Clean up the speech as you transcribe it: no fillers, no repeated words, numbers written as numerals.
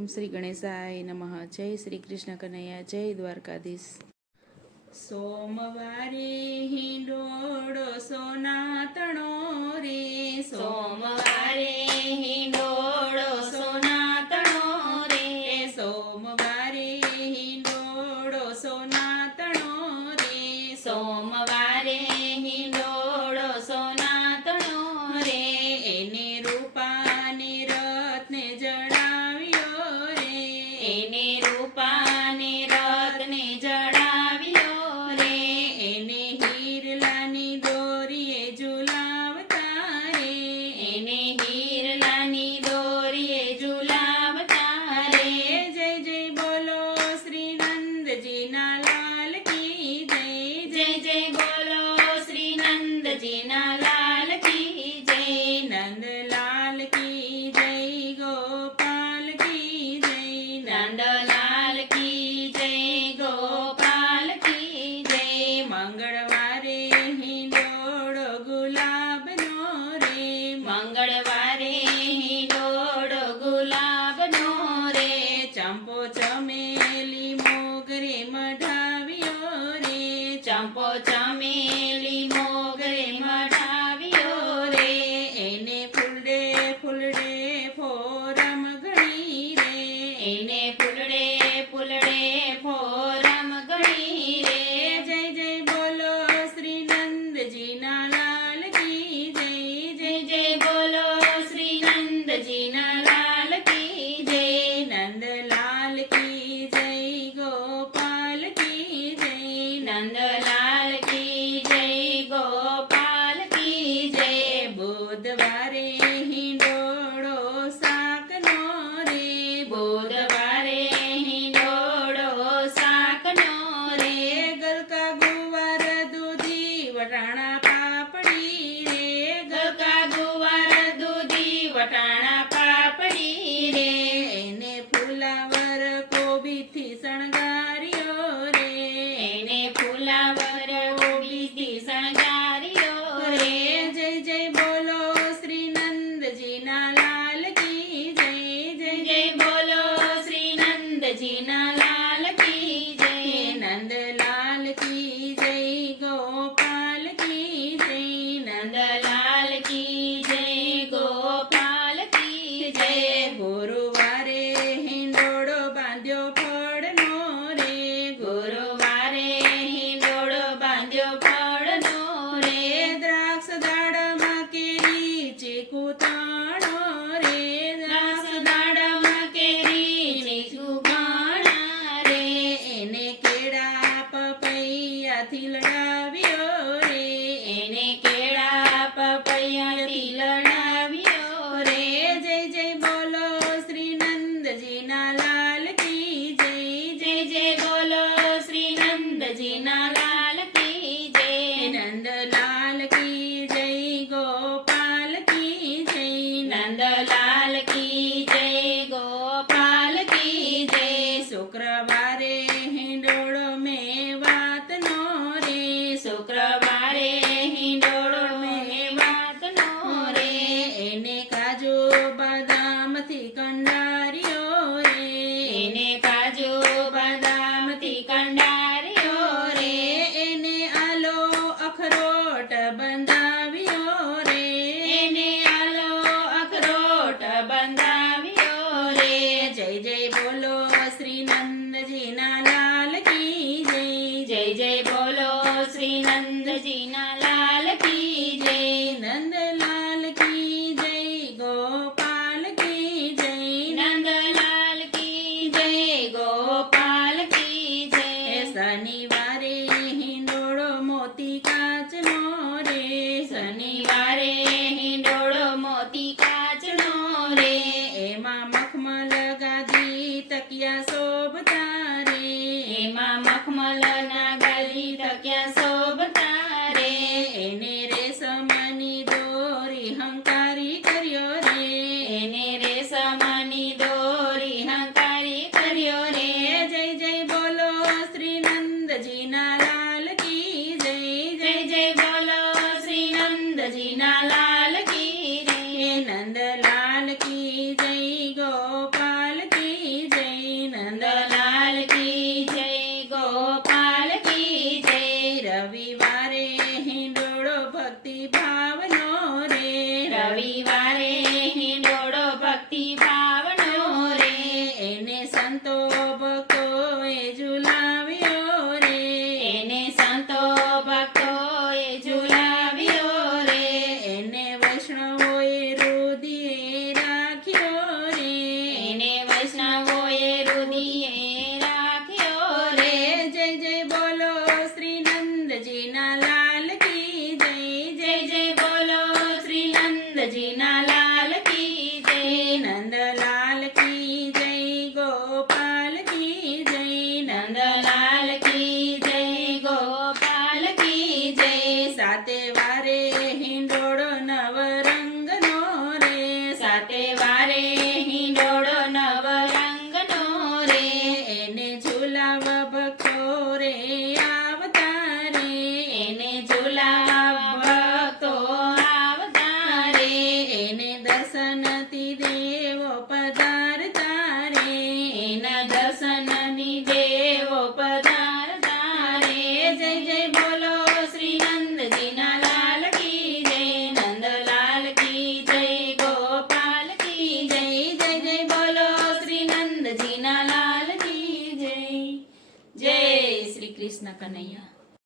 ઓમ શ્રી ગણેશાય નમઃ. જય શ્રી કૃષ્ણ કનૈયા, જય દ્વારકાધીશ. સોમવારે હિંડોળો સોનાતણો રે, સોમવારે હિંડોળો સોનાતણો રે, સોમવારે હિંડોળો સોનાતણો રે, સોમવારે હિંડોળો સોનાતણો રે, એને રૂપાને રત્ને જડાવ્યો રે, એને રૂપાને રત્ને જડાવ્યો રે, એને હીરલાની દોરીએ ઝુલાવતા રે, એને હીરલાની દોરીએ ઝુલાવતા રે. જય જય બોલો શ્રી નંદજીના લાલ કી જય, જય જય બોલો શ્રી નંદજીના લાલ કી જય, નંદલાલ કી જય, ગોપાલ કી જય, નંદલાલ કી જય, ગોપાલ કી જય. મંગળવારે હિંડોળો ગુલાબનો રે, મંગળવારે હિંડોળો ગુલાબનો રે, ચંપો ચમેલી મોગરે મઢાવ્યો રે, ચંપો ચમેલી મોગરે મઢાવ્યો રે, એને ફૂલડે ફૂલડે ફોરમ ઘણી રે, એને ફૂલડે ફૂલડે ફોરમ ગણી રે. જય જય બોલો શ્રી નંદજીના લાલ કી જય, જય જય બોલો શ્રી નંદજીના લાલ કી જય, નંદલાલ કી જય, ગોપાલ કી જય, નંદલાલ કી જય, ગોપાલ કી જય. બુધવારે હિંડોળો શાકનો રે, બુધવારે હિંડોળો શાકનો રે, ગલકા ગુવાર દૂધી વટાણા પાપડી રે, ગલકા ગુવાર દૂધી વટાણા પાપડી રે, એને ફુલાવર કોબીથી શણગાર્યો રે, એને ફુલાવર કોબીથી શણગાર્યો રે. જય જય બોલો શ્રી નંદજીના લાલ કી જય, જય જય બોલો શ્રી નંદજીના લાલ કી જય, નંદલાલ કી જય, ગોપાલ કી જય, નંદલાલ કી જય, ગોપાલ કી જય. ગુરુવારે હિંડોળો બાંધ્યો ફળનો રે, ગુરુવારે હિંડોળો બાંધ્યો ફળનો રે, દ્રાક્ષ દાડમાં કેરી ચીકુ તાણો રે, દ્રાક્ષ દાડમાં કેરી ચીકુ ઘાણા રે, એને કેળા પપૈયાથી લડાવ્યો રે, એને કેળા પપૈયાથી લડાવ્યો રે. જય જય બોલો શ્રી નંદજીના લાલ કી જય, જય જય બોલો શ્રી નંદજીના લાલ કી જય, નંદલાલ કી જય, ગોપાલ કી જય, નંદલાલ કી જય, ગોપાલ કી જય. શુક્રવારે હિંડોળો મેવાતનો રે, શુક્રવારે હિંડોળો મેવાતનો રે, એને કાજુ બદામથી કંડાર્યો રે, એને કાજુ બદામથી કંડાર્યો રે, એને આલો અખરોટ બંધાવ્યો રે, એને આલો અખરોટ બંધાવ્યો રે. જય જય બોલો શ્રી નંદજીના લાલ કી જય, જય જય બોલો શ્રી નંદજીના લાલ કી જય, નંદલાલ કી જય, ગોપાલ કી જય, નંદલાલ કી જય, ગોપાલ કી જય. શનિવારે હિંડોળો મોતી કાચનો રે, શનિવારે હિંડોળો મોતી કાચનો રે, એમાં મખમલ ગાદી તકિયા શોભતા રે, એમાં મખમલના ગાદી તકિયા શોભતા રે, એને રેશમની દોરી હંકારી કર્યો રે, એને રેશમની દોરી હંકારી કર્યો રે. જય જય બોલો શ્રી નંદજીના લાલ કી જય, જય જય બોલો શ્રી નંદજીના લાલ કી જય, નંદલાલ કી જય, ગોપાલ કી નંદજીના લાલ કી જય જય જય બોલો શ્રી નંદજીના લાલ કી જય નંદલાલ કી જય ગોપાલ કી જય નંદલાલ કી જય ગોપાલ કી જય સાતે વારે હિંડોળો નવરંગનો રે સાતે વારે હિંડોળો નવ રંગનો રે એને ઝુલાવા ભક્તો રે આવતા રે એને ઝુલાવા ભક્તો આવતા રે એને દર્શનથી દેવો પધારતા રે એના દર્શનની દેવો પધારતા રે જય જય બોલો શ્રી નંદજીના લાલ કી જય નંદલાલ કી જય ગોપાલ કી જય જય જય બોલો શ્રી નંદજીના લાલ કી જય જય શ્રી કૃષ્ણ કનૈયા